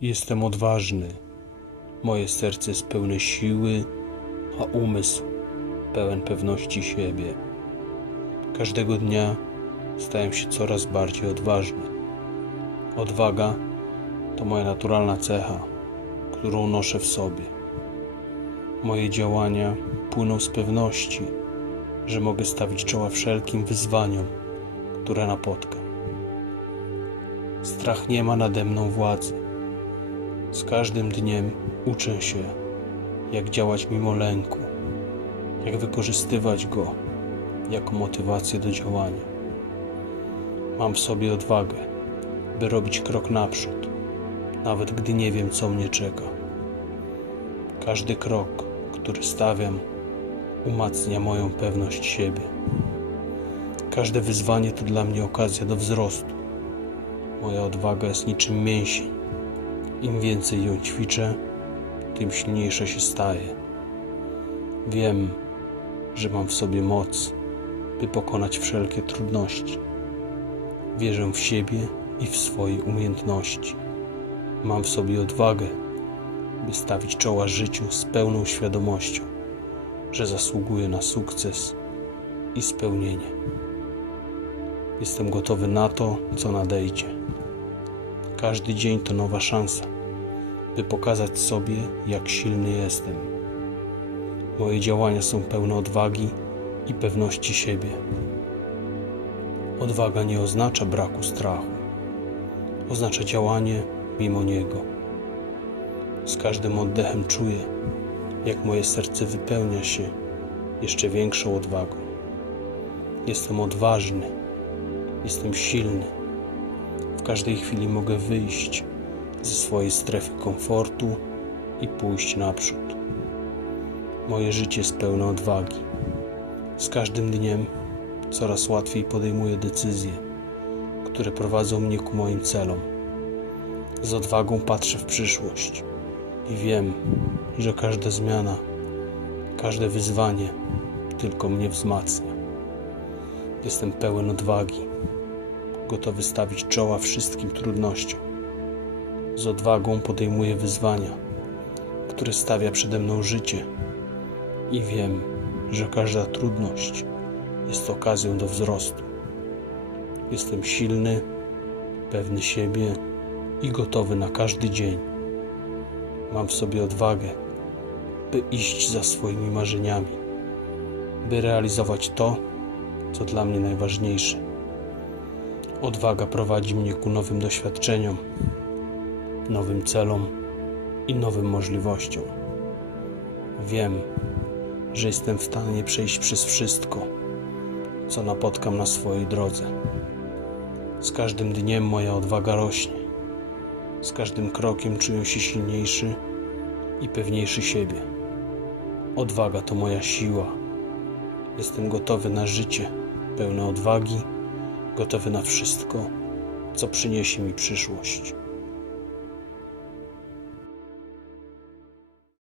Jestem odważny. Moje serce jest pełne siły, a umysł pełen pewności siebie. Każdego dnia staję się coraz bardziej odważny. Odwaga to moja naturalna cecha, którą noszę w sobie. Moje działania płyną z pewności, że mogę stawić czoła wszelkim wyzwaniom, które napotkam. Strach nie ma nade mną władzy. Z każdym dniem uczę się, jak działać mimo lęku, jak wykorzystywać go jako motywację do działania. Mam w sobie odwagę, by robić krok naprzód, nawet gdy nie wiem, co mnie czeka. Każdy krok, który stawiam, umacnia moją pewność siebie. Każde wyzwanie to dla mnie okazja do wzrostu. Moja odwaga jest niczym mięsień. Im więcej ją ćwiczę, tym silniejsza się staje. Wiem, że mam w sobie moc, by pokonać wszelkie trudności. Wierzę w siebie i w swoje umiejętności. Mam w sobie odwagę, by stawić czoła życiu z pełną świadomością, że zasługuję na sukces i spełnienie. Jestem gotowy na to, co nadejdzie. Każdy dzień to nowa szansa, by pokazać sobie, jak silny jestem. Moje działania są pełne odwagi i pewności siebie. Odwaga nie oznacza braku strachu, oznacza działanie mimo niego. Z każdym oddechem czuję, jak moje serce wypełnia się jeszcze większą odwagą. Jestem odważny, jestem silny. Każdej chwili mogę wyjść ze swojej strefy komfortu i pójść naprzód. Moje życie jest pełne odwagi. Z każdym dniem coraz łatwiej podejmuję decyzje, które prowadzą mnie ku moim celom. Z odwagą patrzę w przyszłość i wiem, że każda zmiana, każde wyzwanie tylko mnie wzmacnia. Jestem pełen odwagi, gotowy stawić czoła wszystkim trudnościom. Z odwagą podejmuję wyzwania, które stawia przede mną życie i wiem, że każda trudność jest okazją do wzrostu. Jestem silny, pewny siebie i gotowy na każdy dzień. Mam w sobie odwagę, by iść za swoimi marzeniami, by realizować to, co dla mnie najważniejsze. Odwaga prowadzi mnie ku nowym doświadczeniom, nowym celom i nowym możliwościom. Wiem, że jestem w stanie przejść przez wszystko, co napotkam na swojej drodze. Z każdym dniem moja odwaga rośnie. Z każdym krokiem czuję się silniejszy i pewniejszy siebie. Odwaga to moja siła. Jestem gotowy na życie, pełne odwagi, gotowy na wszystko, co przyniesie mi przyszłość.